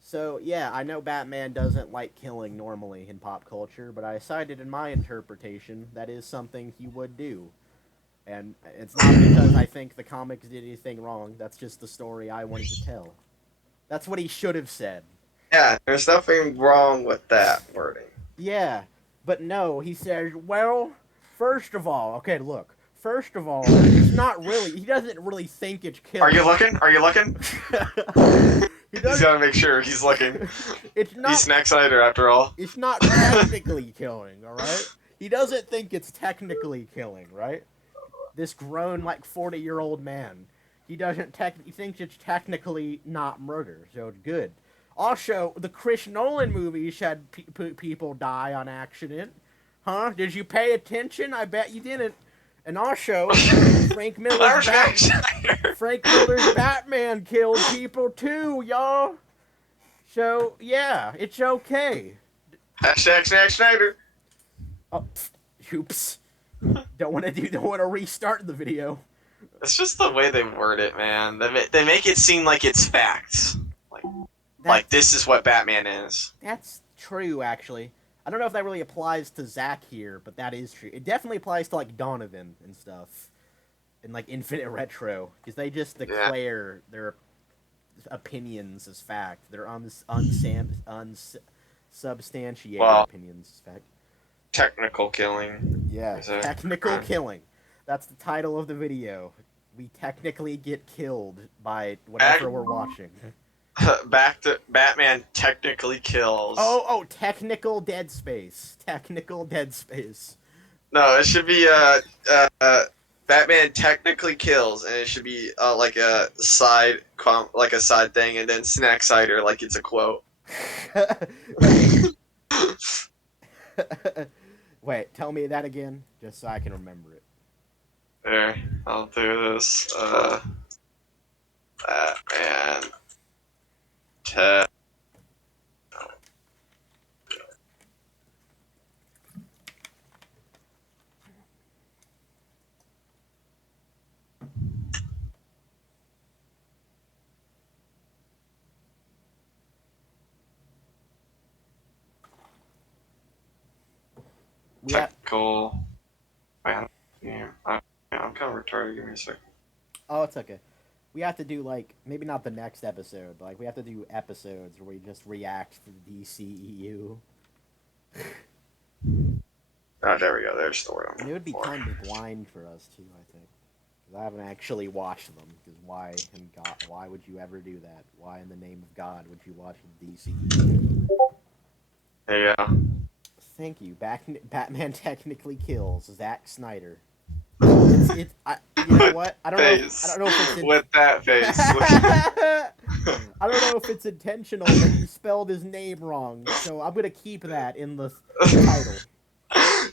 so yeah, I know Batman doesn't like killing normally in pop culture, but I decided in my interpretation that is something he would do. And it's not because I think the comics did anything wrong, that's just the story I wanted to tell. That's what he should have said. Yeah, there's nothing wrong with that wording. Yeah, but no, he says, well, first of all, okay, look. First of all, it's not really. He doesn't really think it's killing. Are you looking? Are you looking? He He's gotta make sure he's looking. It's not. He's Zack Snyder after all. It's not technically killing, all right? He doesn't think it's technically killing, right? This grown, like 40-year-old man, he doesn't he thinks it's technically not murder, so it's good. Also, the Chris Nolan movies had people die on accident, huh? Did you pay attention? I bet you didn't. And also, Frank Miller's Batman killed people too, y'all. So yeah, it's okay. Hashtag Zack Snyder. Oh, oops. Don't want to restart the video. It's just the way they word it, man. They make it seem like it's facts. Like this is what Batman is. That's true, actually. I don't know if that really applies to Zach here, but that is true. It definitely applies to, like, Donovan and stuff. And, like, Infinite Retro. Because they just declare their opinions as fact. Their unsubstantiated opinions as fact. Technical killing. Yeah, technical killing. That's the title of the video. We technically get killed by whatever we're watching. Back to Batman technically kills. Oh, technical dead space. Technical dead space. No, it should be Batman technically kills, and it should be like a side thing, and then Snack Cider like it's a quote. Wait, tell me that again, just so I can remember it. There, I'll do this. Batman. Technical. Man, yeah, I'm kind of retarded. Give me a second. Oh, it's okay. We have to do, like, maybe not the next episode, but, like, we have to do episodes where we just react to the DCEU. Oh, there we go. There's the word. And it would be kind of blind for us, too, I think. Because I haven't actually watched them. Because why would you ever do that? Why in the name of God would you watch the DCEU? There you go. Thank you. Batman technically kills Zack Snyder. You know what? I don't know if it's with that face. I don't know if it's intentional, but you spelled his name wrong, so I'm gonna keep that in the title.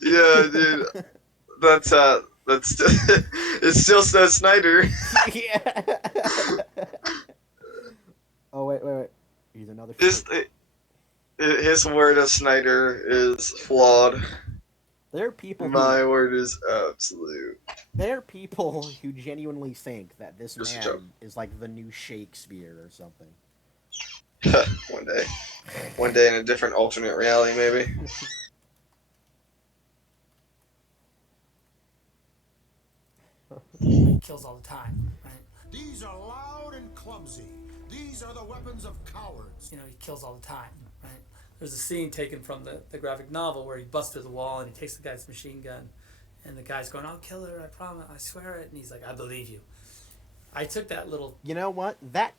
Yeah, dude. That's it still says Snider. Yeah. Oh wait. Here's another. His his word of Snider is flawed. There are people who My word is absolute. there are people who genuinely think that this Just a joke. man is like the new Shakespeare or something. One day in a different alternate reality, maybe. He kills all the time, right? These are loud and clumsy. These are the weapons of cowards. You know, he kills all the time, right? There's a scene taken from the graphic novel where he busts through the wall and he takes the guy's machine gun, and the guy's going, "I'll kill her, I promise, I swear it," and he's like, "I believe you." I took that little. You know what? That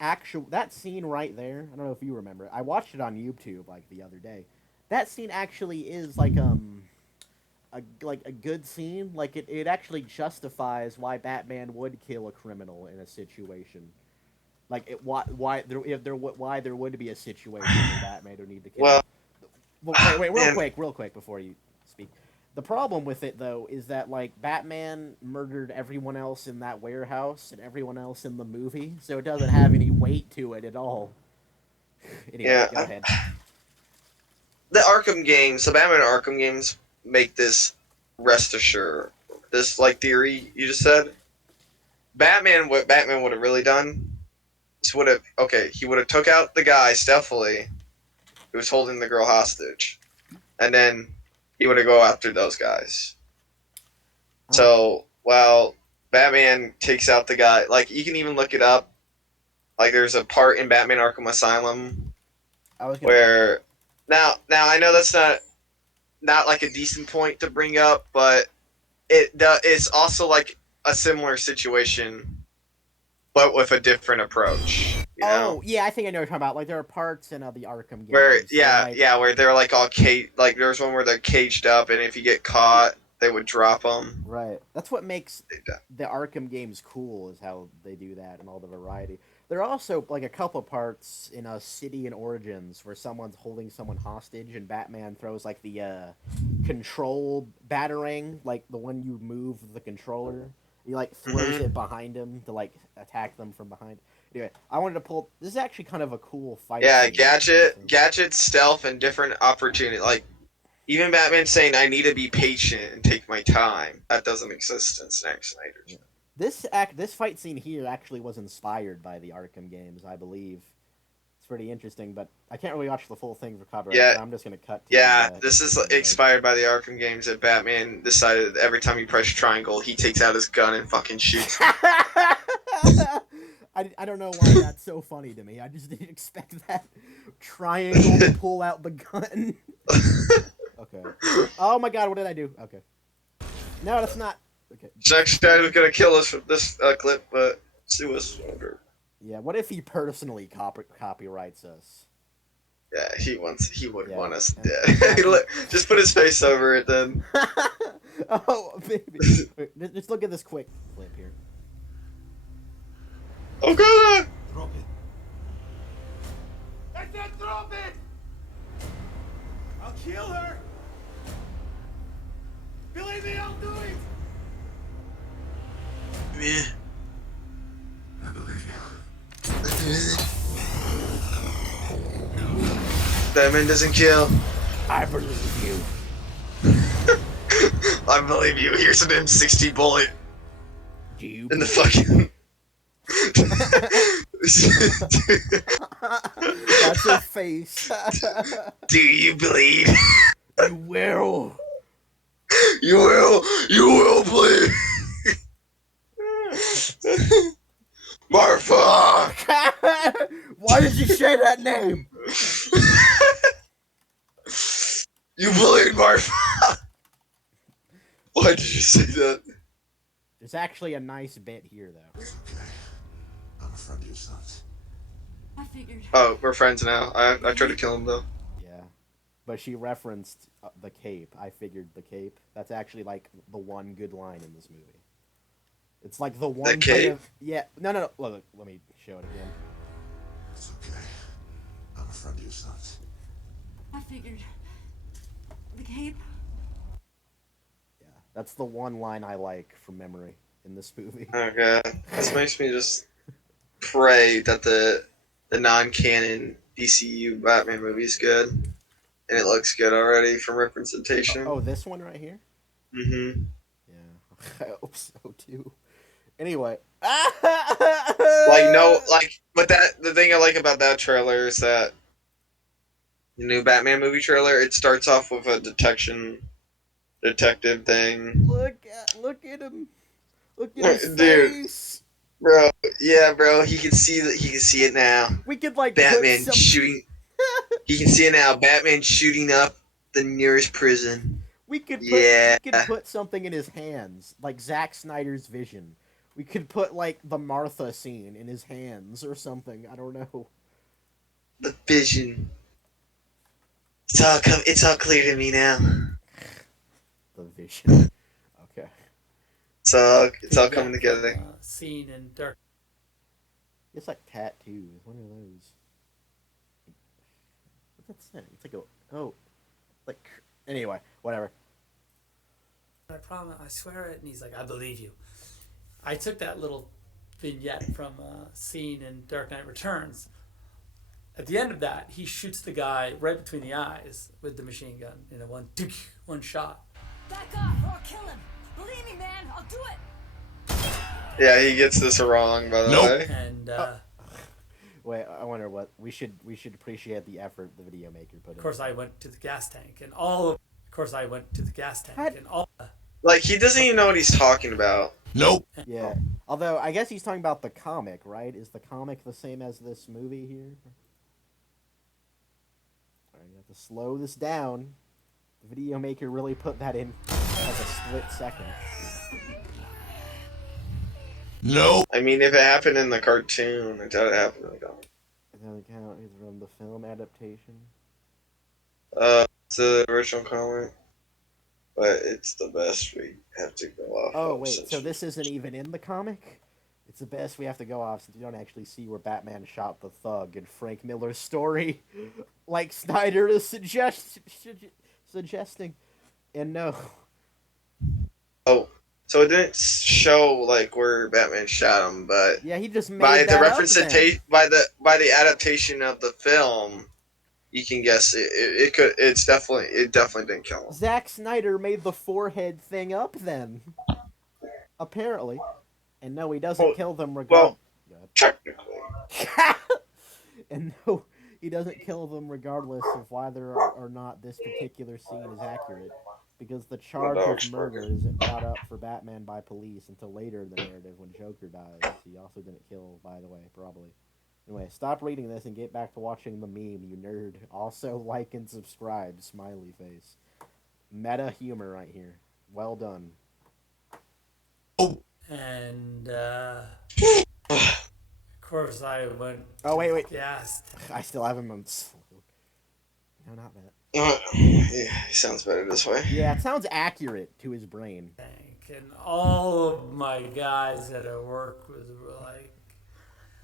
scene right there. I don't know if you remember it. I watched it on YouTube like the other day. That scene actually is like a good scene. Like it actually justifies why Batman would kill a criminal in a situation. Like why there would be a situation where Batman would need to kill. Well, Wait, man. real quick before you speak. The problem with it though is that like Batman murdered everyone else in that warehouse and everyone else in the movie, so it doesn't have any weight to it at all. Anyway, Yeah. go ahead. The Arkham games, the Batman Arkham games, make this rest assured. This like theory you just said. What Batman would have really done is he would have took out the guy stealthily who was holding the girl hostage, and then he would have go after those guys. So while Batman takes out the guy, like you can even look it up. Like there's a part in Batman Arkham Asylum where now I know that's not like a decent point to bring up, but it's also like a similar situation, but with a different approach. You know? Yeah, I think I know what you're talking about. Like there are parts in the Arkham games Where like, where they're like all like there's one where they're caged up, and if you get caught, they would drop them. Right. That's what makes the Arkham games cool, is how they do that and all the variety. There are also like a couple parts in a City in Origins where someone's holding someone hostage and Batman throws like the control batarang, like the one you move the controller. He like throws it behind him to like attack them from behind. Anyway, I wanted to pull. This is actually kind of a cool fight. Yeah, scene. gadget, stealth, and different opportunity. Like even Batman saying, "I need to be patient and take my time." That doesn't exist in Zack Snyder's. Yeah. This fight scene here actually was inspired by the Arkham games, I believe. It's pretty interesting, but I can't really watch the full thing for copyright. Yeah. So I'm just gonna cut. This is inspired by the Arkham games that Batman decided every time he pressed triangle, he takes out his gun and fucking shoots. I don't know why that's so funny to me. I just didn't expect that triangle to pull out the gun. Okay. Oh my god, what did I do? Okay. No, that's not. Okay. Zack Snyder's gonna kill us from this clip, but sue us. Yeah, what if he personally copyrights us? Yeah, he would Yeah. want us dead. Just put his face over it then. Oh, baby. Wait, just look at this quick clip here. Oh god! Drop it. I said drop it! I'll kill her! Believe me, I'll do it! Yeah. I believe you. Batman doesn't kill. I believe you. I believe you. Here's an M60 bullet Do you in the fucking. That's her face. Do you bleed? You will. You will bleed. Marfa! Why did you say that name? You bleed, Marfa! Why did you say that? There's actually a nice bit here, though. I'm a friend of your son's. I figured. Oh, we're friends now. I tried to kill him though. Yeah. But she referenced the cape. I figured the cape. That's actually, like, the one good line in this movie. It's like the one cape? Yeah. No. Look, let me show it again. It's okay. I'm a friend of your son's. I figured. The cape? Yeah, that's the one line I like from memory in this movie. Oh god, this makes me just pray that the non-canon DCU Batman movie is good, and it looks good already from representation. Oh, this one right here? Mm-hmm. Yeah, I hope so too. Anyway. Like no, like, but the thing I like about that trailer is that the new Batman movie trailer, it starts off with a detective thing. Look at him. Look at his Dude, face. bro, yeah, bro, he can see that. He can see it now. We could like Batman put some... shooting. He can see it now. Batman shooting up the nearest prison. we could Yeah. put something in his hands, like Zack Snyder's vision. We could put like the Martha scene in his hands or something. I don't know. The vision. It's all clear to me now. The vision. Okay. It's all coming From, together. Scene in Dark. It's like tattoos. What are those? What's that? It's like like anyway, whatever. I promise, I swear it. And he's like, I believe you. I took that little vignette from a scene in Dark Knight Returns. At the end of that, he shoots the guy right between the eyes with the machine gun in a one shot. Back off or I'll kill him. Believe me, man, I'll do it. Yeah, he gets this wrong, by the way. And Wait, I wonder what we should appreciate the effort the video maker put in. of course, I went to the gas tank, and all. Like, he doesn't even know what he's talking about. Nope. Yeah. Although I guess he's talking about the comic, right? Is the comic the same as this movie here? Alright, you have to slow this down. The video maker really put that in like a split second. Nope. I mean, if it happened in the cartoon, I doubt it happened in the comic. Does that count as from the film adaptation? It's the original comic, but it's the best we have to go off. Oh of wait, since so this isn't even in the comic? It's the best we have to go off since we don't actually see where Batman shot the thug in Frank Miller's story, like Snider is suggesting. And no. Oh, so it didn't show like where Batman shot him, but Yeah, he just made by that the up then. representation, by the adaptation of the film, you can guess it definitely didn't kill him. Zack Snyder made the forehead thing up then. Apparently. And no, he doesn't kill them regardless. Technically. And no, he doesn't kill them regardless of whether or not this particular scene is accurate. Because the charge of murder isn't brought up for Batman by police until later in the narrative when Joker dies. He also didn't kill, by the way, probably. Anyway, stop reading this and get back to watching the meme, you nerd. Also, like and subscribe, smiley face. Meta humor right here. Well done. And of course, I went. Oh, wait. Yes. I still have him on slow. No, not that. Yeah, he sounds better this way. Yeah, it sounds accurate to his brain. And all of my guys that I work with were like,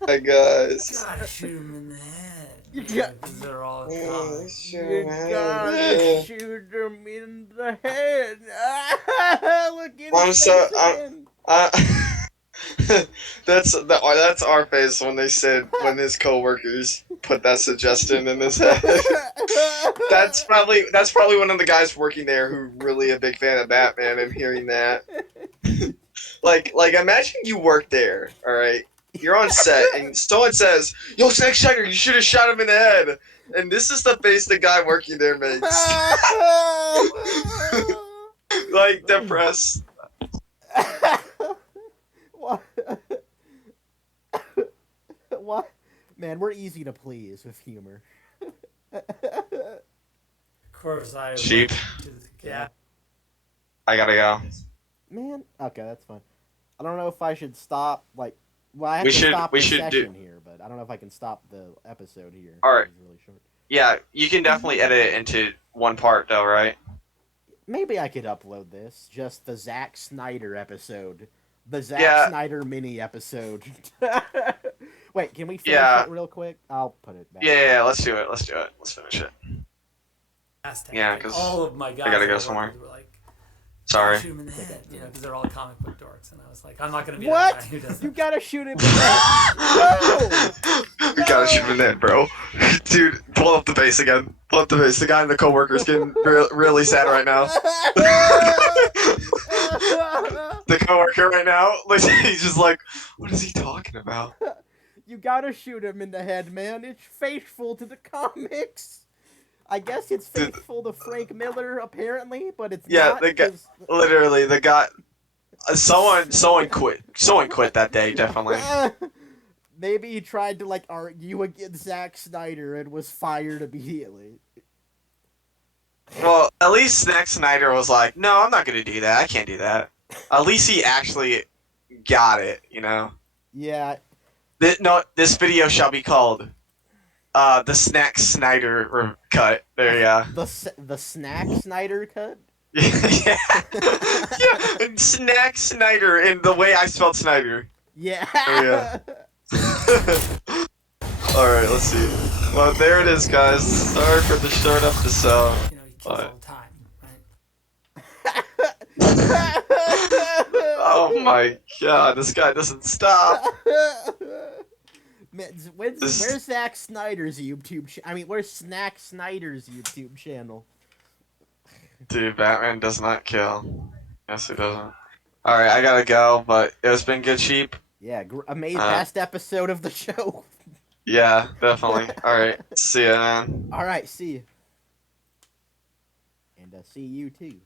Hi guys. gotta shoot him in the head. Yeah. Because they're all You Yeah. gotta shoot him in the head. Look at I'm his so- face I'm- again. That's our face when his coworkers put that suggestion in his head. That's probably one of the guys working there who really a big fan of Batman and hearing that. like imagine you work there, all right? You're on set and someone says, "Yo, Zack Snyder, you should have shot him in the head," and this is the face the guy working there makes. Like depressed. What? What? Man, we're easy to please with humor. Of course, I Sheep. went to the gas. I gotta go. Man, okay, that's fine. I don't know if I should stop, like, well, I have We to should- stop we the should do- session here, but I don't know if I can stop the episode here. All right. It's really short. Yeah, you can definitely edit it into one part though, right? Maybe I could upload this, just the Zack Snyder episode. The Zack Yeah. Snyder mini episode. Wait, can we finish Yeah. it real quick? I'll put it back. Yeah, let's do it. Let's finish it. Aztec. Yeah, Like, 'cause all of my guys I gotta that go worked somewhere. with were like, Sorry. shoot him in the head, you know, because they're all comic book dorks, and I was like, I'm not gonna be What? that guy who does You that. gotta shoot him in the head. No! We gotta shoot him in the head, bro. Dude, pull up the bass again. Pull up the bass. The guy in the coworker's getting really sad right now. The coworker right now, like, he's just like, what is he talking about? You gotta shoot him in the head, man. It's faithful to the comics. I guess it's faithful to Frank Miller, apparently, but it's Yeah, not. the guy, 'Cause- literally, the guy, someone quit. Someone quit that day, definitely. Maybe he tried to like argue against Zack Snyder and was fired immediately. Well, at least Snyder was like, no, I'm not gonna do that. I can't do that. At least he actually got it, you know? Yeah, No, this video shall be called the Snack Snyder cut. There you go. the Snack Snyder cut. Yeah. Yeah. Snack Snyder in the way I spelled Snyder. Yeah. Yeah. Alright, let's see. Well, there it is, guys. Sorry for the short episode. You know, he kills all the time, right? Oh my god, this guy doesn't stop. Man, where's Zack Snyder's YouTube? Where's Snack Snyder's YouTube channel? Dude, Batman does not kill. Yes, he doesn't. Alright, I gotta go, but it's been good, sheep. Yeah, amazing best episode of the show. Yeah, definitely. Alright, see ya, man. All right, see you, and see you too.